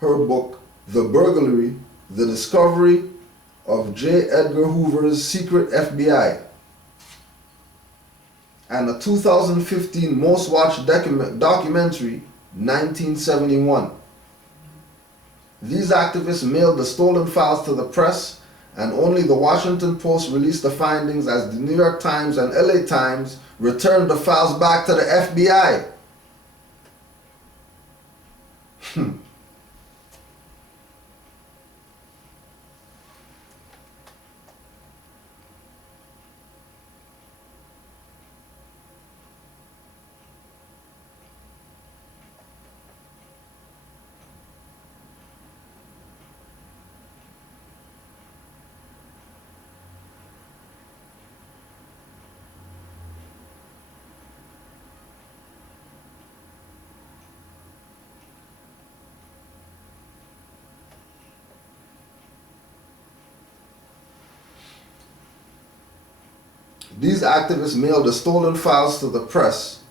her book, The Burglary, The Discovery of J. Edgar Hoover's Secret FBI, and a 2015 most watched documentary, 1971. These activists mailed the stolen files to the press, and only the Washington Post released the findings as the New York Times and LA Times returned the files back to the FBI. These activists mailed the stolen files to the press,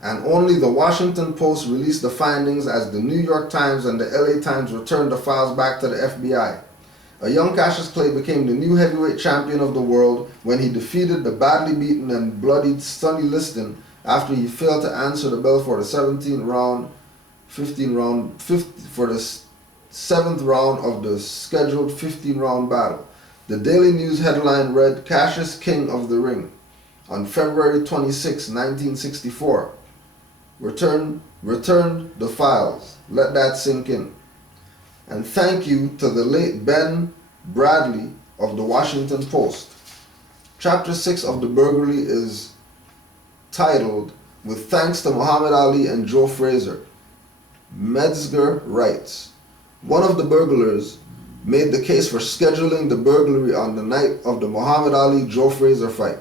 and only the Washington Post released the findings as the New York Times and the LA Times returned the files back to the FBI. A young Cassius Clay became the new heavyweight champion of the world when he defeated the badly beaten and bloodied Sonny Liston after he failed to answer the bell for the 7th round of the scheduled 15-round battle. The Daily News headline read, "Cassius King of the Ring." On February 26, 1964. Returned the files. Let that sink in. And thank you to the late Ben Bradley of the Washington Post. Chapter 6 of The Burglary is titled, "With Thanks to Muhammad Ali and Joe Frazier." Metzger writes, "One of the burglars made the case for scheduling the burglary on the night of the Muhammad Ali-Joe Frazier fight.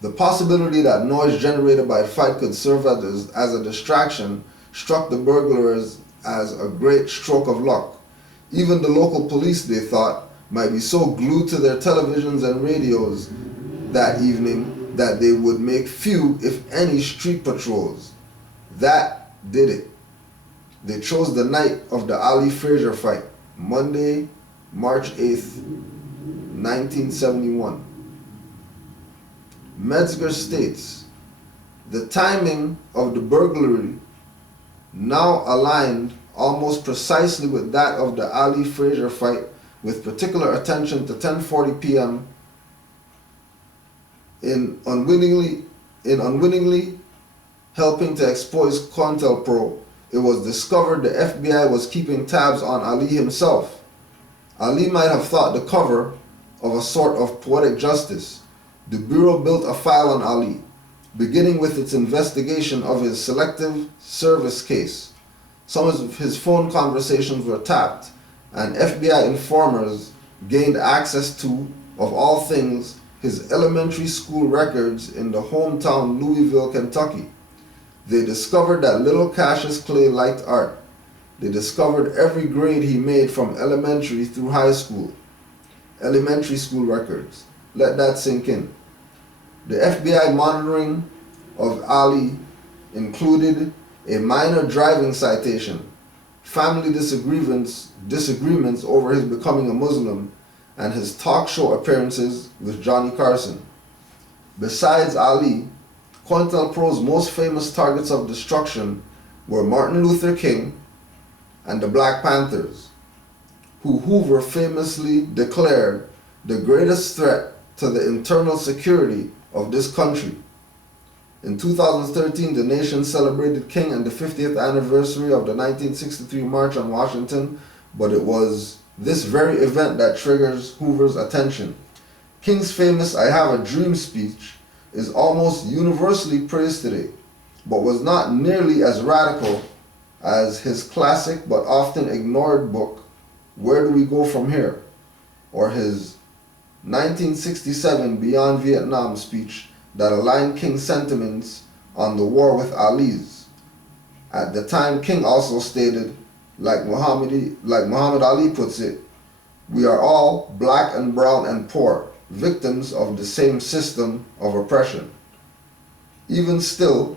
The possibility that noise generated by the fight could serve as a distraction struck the burglars as a great stroke of luck. Even the local police, they thought, might be so glued to their televisions and radios that evening that they would make few, if any, street patrols. That did it. They chose the night of the Ali-Frazier fight, Monday, March 8th, 1971. Metzger states, "The timing of the burglary now aligned almost precisely with that of the Ali-Frazier fight, with particular attention to 10:40 p.m. In unwittingly helping to expose COINTELPRO, it was discovered the FBI was keeping tabs on Ali himself. Ali might have thought the cover of a sort of poetic justice. The Bureau built a file on Ali, beginning with its investigation of his selective service case. Some of his phone conversations were tapped, and FBI informers gained access to, of all things, his elementary school records in the hometown Louisville, Kentucky. They discovered that little Cassius Clay liked art. They discovered every grade he made from elementary through high school. Elementary school records. Let that sink in. The FBI monitoring of Ali included a minor driving citation, family disagreements over his becoming a Muslim, and his talk show appearances with Johnny Carson. Besides Ali, COINTELPRO's most famous targets of destruction were Martin Luther King and the Black Panthers, who Hoover famously declared the greatest threat to the internal security of this country. In 2013, the nation celebrated King and the 50th anniversary of the 1963 March on Washington, but it was this very event that triggers Hoover's attention. King's famous "I Have a Dream" speech is almost universally praised today, but was not nearly as radical as his classic but often ignored book, Where Do We Go From Here?, or his 1967 Beyond Vietnam speech that aligned King's sentiments on the war with Ali's. At the time, King also stated, like Muhammad Ali puts it, "We are all black and brown and poor, victims of the same system of oppression." Even still,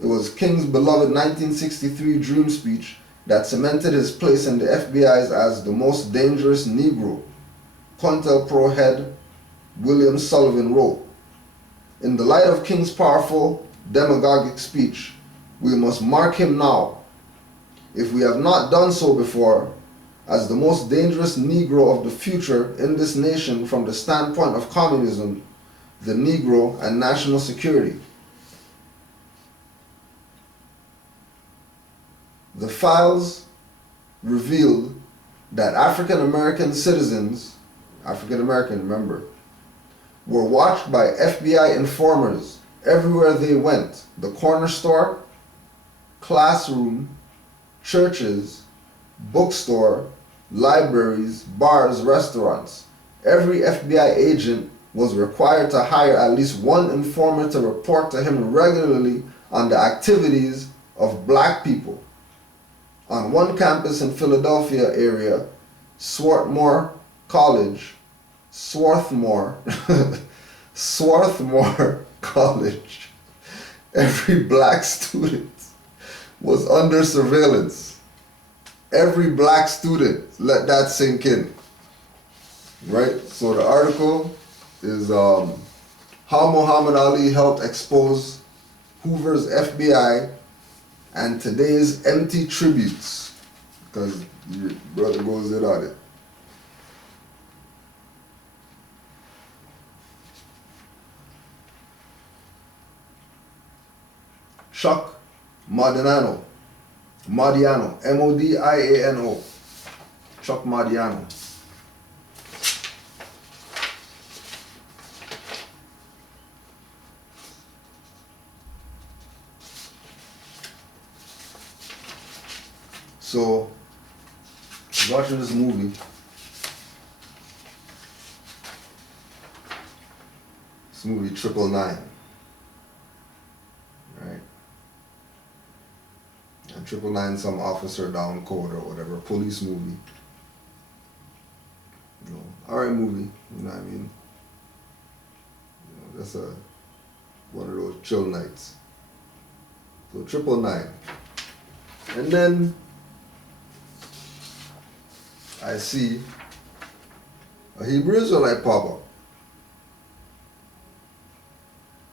it was King's beloved 1963 Dream speech that cemented his place in the FBI as the most dangerous Negro, CONTELPRO head William Sullivan wrote. In the light of King's powerful demagogic speech, we must mark him now, if we have not done so before, as the most dangerous Negro of the future in this nation from the standpoint of communism, the Negro, and national security. The files revealed that African American citizens, African American, remember, were watched by FBI informers everywhere they went. The corner store, classroom, churches, bookstore, libraries, bars, restaurants. Every FBI agent was required to hire at least one informer to report to him regularly on the activities of black people. On one campus in Philadelphia area, Swarthmore College, Swarthmore College, every black student was under surveillance. Every black student, let that sink in. Right? So the article is how Muhammad Ali helped expose Hoover's FBI and today's empty tributes, because your brother goes in on it. Chuck Modiano, Modiano, Chuck Modiano. So, watching this movie, Triple Nine, right? And Triple Nine, some officer down code or whatever, police movie. You know, alright movie, you know what I mean? You know, that's one of those chill nights. So Triple Nine. And then I see a Hebrew Israelite pop up.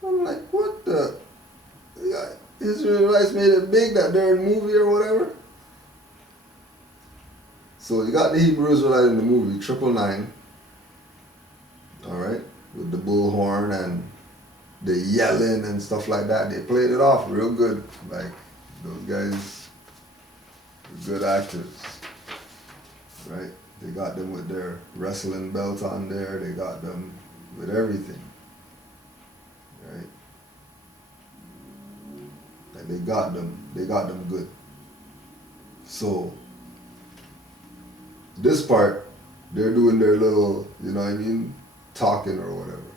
I'm like, what the? Israelites made it big that they're in the movie or whatever. So you got the Hebrew Israelite in the movie, Triple Nine. Alright, with the bullhorn and the yelling and stuff like that. They played it off real good. Like, those guys are good actors. Right? They got them with their wrestling belt on there. They got them with everything. Right? Like they got them good. So this part, they're doing their little, you know what I mean, talking or whatever.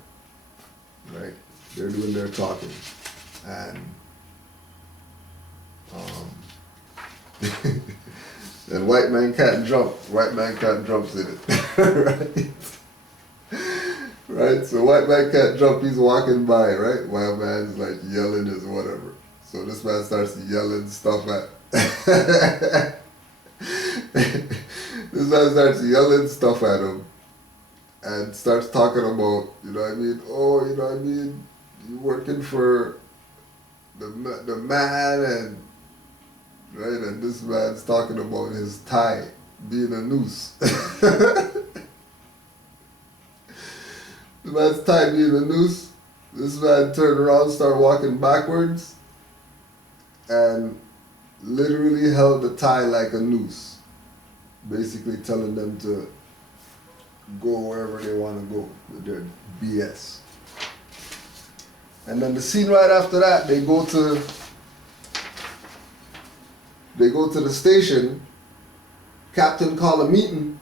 Right? They're doing their talking. And and white man can't jump. White man can't jump in it. Right? Right? So white man can't jump, he's walking by, right? White man's like yelling his whatever. So this man starts yelling stuff at this man starts yelling stuff at him and starts talking about, you know what I mean? Oh, you know what I mean? You working for the man and right, and this man's talking about his tie being a noose. The man's tie being a noose. This man turned around, started walking backwards, and literally held the tie like a noose. Basically telling them to go wherever they want to go with their BS. And then the scene right after that, they go to the station, captain call a meeting,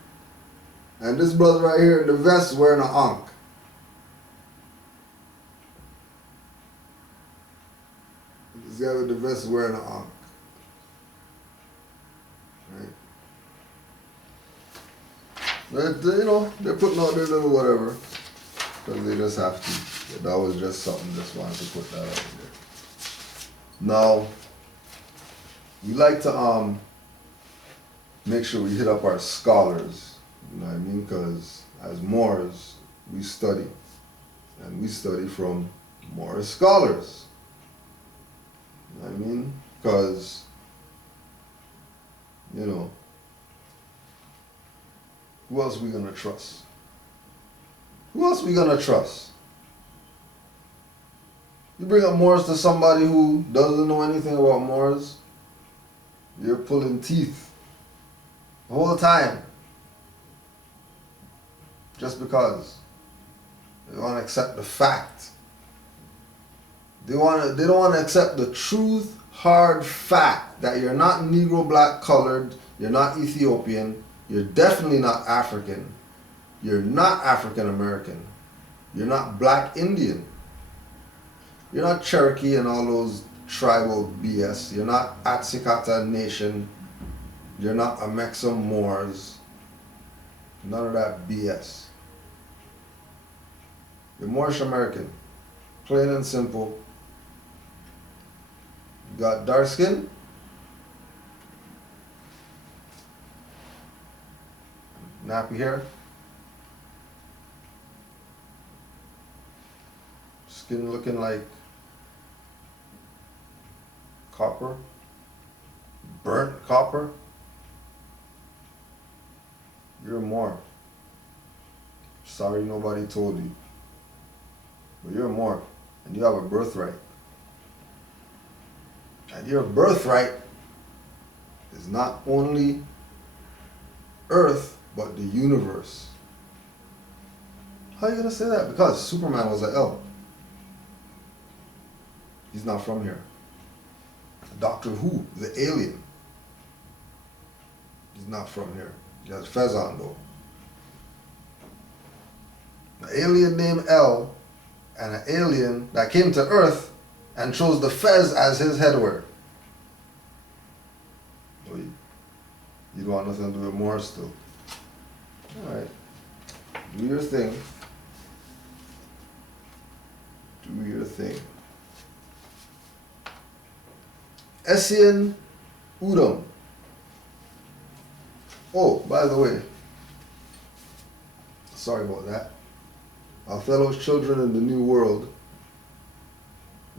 and this brother right here in the vest wearing an ankh. This guy with the vest wearing an ankh. Right? But, you know, they're putting out their little whatever, because they just have to. But that was just something, just wanted to put that out there. Now, we like to make sure we hit up our scholars. You know what I mean? Because as Moors, we study. And we study from Moorish scholars. You know what I mean? Because, you know, who else we gonna trust? Who else we gonna trust? You bring up Moors to somebody who doesn't know anything about Moors, you're pulling teeth the whole time. Just because they want to accept the fact. They don't want to accept the truth, hard fact that you're not Negro, black, colored, you're not Ethiopian, you're definitely not African, you're not African American, you're not black Indian, you're not Cherokee and all those tribal BS, you're not Atsikata Nation, you're not Amexem Moors, none of that BS. You're Moorish American, plain and simple. You got dark skin, nappy hair, skin looking like copper, burnt copper. You're Moor. Sorry nobody told you. But you're Moor, and you have a birthright. And your birthright is not only Earth, but the universe. How are you going to say that? Because Superman was an L. He's not from here. Doctor Who, the alien, he's not from here. He has fez on though. An alien named L and an alien that came to Earth and chose the fez as his headwear. So you don't want nothing to do with Moor still. Alright. Do your thing. Do your thing. Essien Udom. Oh, by the way, sorry about that. Our fellow children in the New World,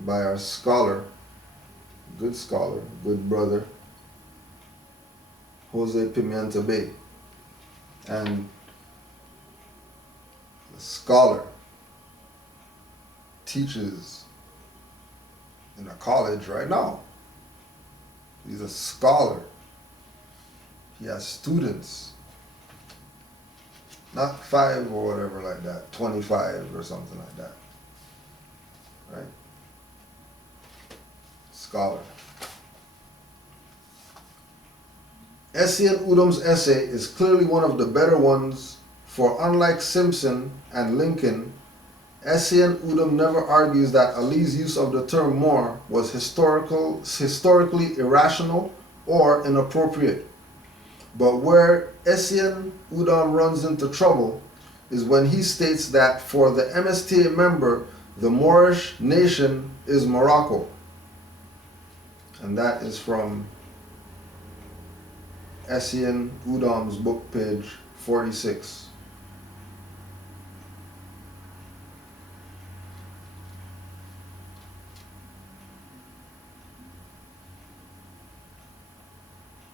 by our scholar, good brother, Jose Pimienta Bay. And the scholar teaches in a college right now. He's a scholar. He has students. Not 5 or whatever like that, 25 or something like that. Right? Scholar. Essien Udom's essay is clearly one of the better ones, for unlike Simpson and Lincoln, Essien Udom never argues that Ali's use of the term Moor was historically irrational or inappropriate. But where Essien Udom runs into trouble is when he states that for the MSTA member, the Moorish nation is Morocco. And that is from Essien Udom's book, page 46.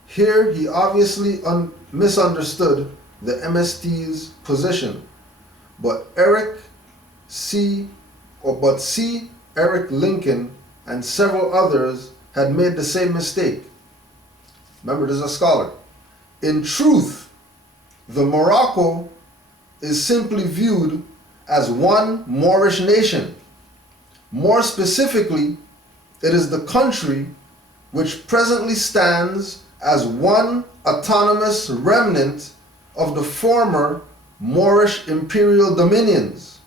Here he obviously misunderstood the MST's position, but C. Eric Lincoln and several others had made the same mistake. Remember, this is a scholar. In truth, the Morocco is simply viewed as one Moorish nation. More specifically, it is the country which presently stands as one autonomous remnant of the former Moorish imperial dominions.